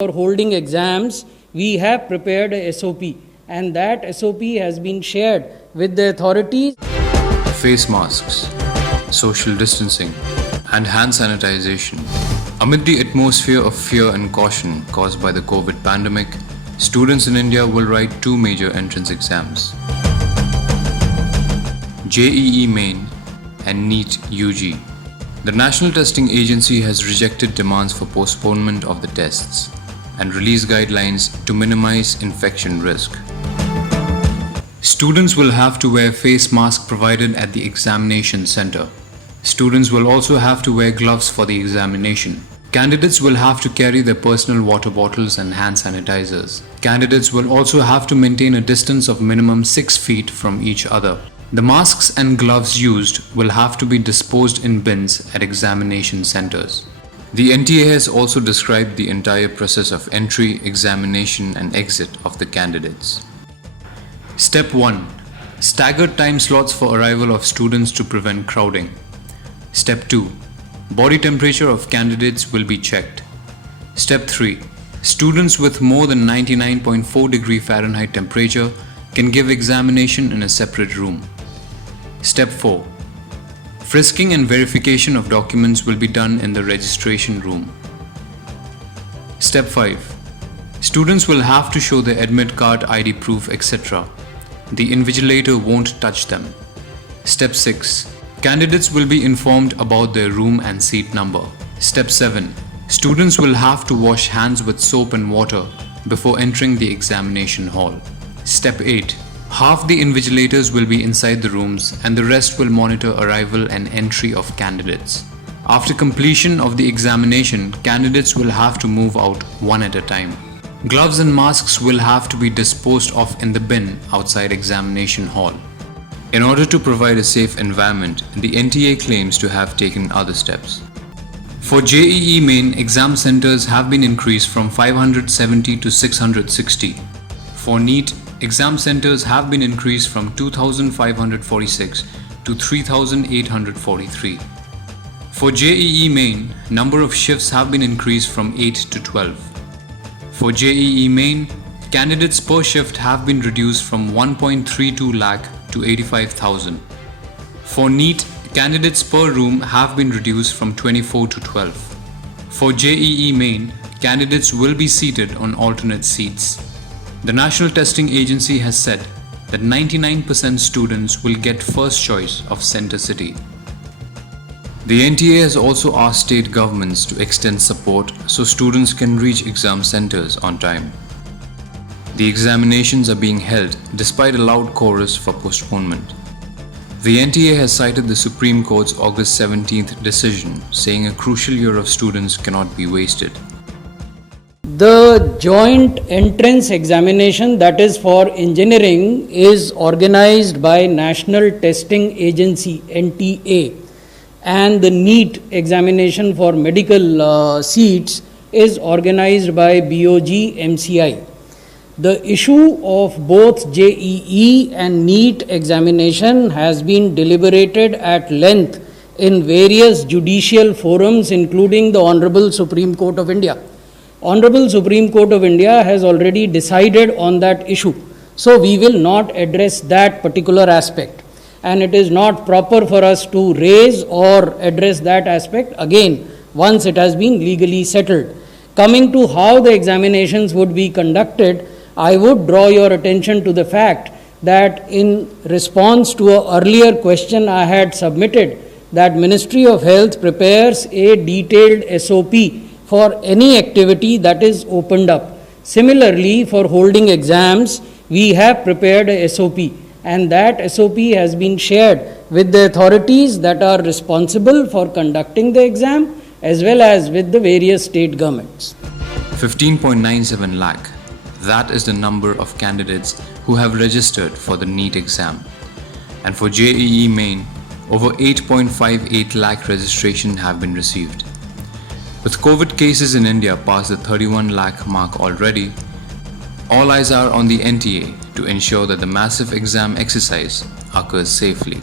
For holding exams, we have prepared a SOP, and that SOP has been shared with the authorities. Face masks, social distancing, and hand sanitization. Amid the atmosphere of fear and caution caused by the COVID pandemic, students in India will write two major entrance exams: JEE Main and NEET-UG. The National Testing Agency has rejected demands for postponement of the tests and released guidelines to minimize infection risk. Students will have to wear face masks provided at the examination center. Students will also have to wear gloves for the examination. Candidates will have to carry their personal water bottles and hand sanitizers. Candidates will also have to maintain a distance of minimum 6 feet from each other. The masks and gloves used will have to be disposed in bins at examination centers. The NTA has also described the entire process of entry, examination and exit of the candidates. Step 1. Staggered time slots for arrival of students to prevent crowding. Step 2. Body temperature of candidates will be checked. Step 3. Students with more than 99.4 degree Fahrenheit temperature can give examination in a separate room. Step 4. Frisking and verification of documents will be done in the registration room. Step 5. Students will have to show their admit card, ID proof, etc. The invigilator won't touch them. Step 6. Candidates will be informed about their room and seat number. Step 7. Students will have to wash hands with soap and water before entering the examination hall. Step 8. Half the invigilators will be inside the rooms and the rest will monitor arrival and entry of candidates. After completion of the examination, candidates will have to move out one at a time. Gloves and masks will have to be disposed of in the bin outside examination hall. In order to provide a safe environment, the NTA claims to have taken other steps. For JEE Main, exam centers have been increased from 570 to 660. For NEET, exam centers have been increased from 2,546 to 3,843. For JEE Main, number of shifts have been increased from 8 to 12. For JEE Main, candidates per shift have been reduced from 1.32 lakh to 85,000. For NEET, candidates per room have been reduced from 24 to 12. For JEE Main, candidates will be seated on alternate seats. The National Testing Agency has said that 99% students will get first choice of Center City. The NTA has also asked state governments to extend support so students can reach exam centers on time. The examinations are being held despite a loud chorus for postponement. The NTA has cited the Supreme Court's August 17th decision, saying a crucial year of students cannot be wasted. The joint entrance examination, that is for engineering, is organized by National Testing Agency NTA, and the NEET examination for medical seats is organized by BOG MCI. The issue of both JEE and NEET examination has been deliberated at length in various judicial forums, including the Honorable Supreme Court of India. Honorable Supreme Court of India has already decided on that issue. So we will not address that particular aspect. And it is not proper for us to raise or address that aspect again once it has been legally settled. Coming to how the examinations would be conducted, I would draw your attention to the fact that in response to an earlier question I had submitted, that Ministry of Health prepares a detailed SOP for any activity that is opened up. Similarly, for holding exams, we have prepared a SOP, and that SOP has been shared with the authorities that are responsible for conducting the exam as well as with the various state governments. 15.97 lakh. That is the number of candidates who have registered for the NEET exam. And for JEE Main, over 8.58 lakh registrations have been received. With COVID cases in India past the 31 lakh mark already, all eyes are on the NTA to ensure that the massive exam exercise occurs safely.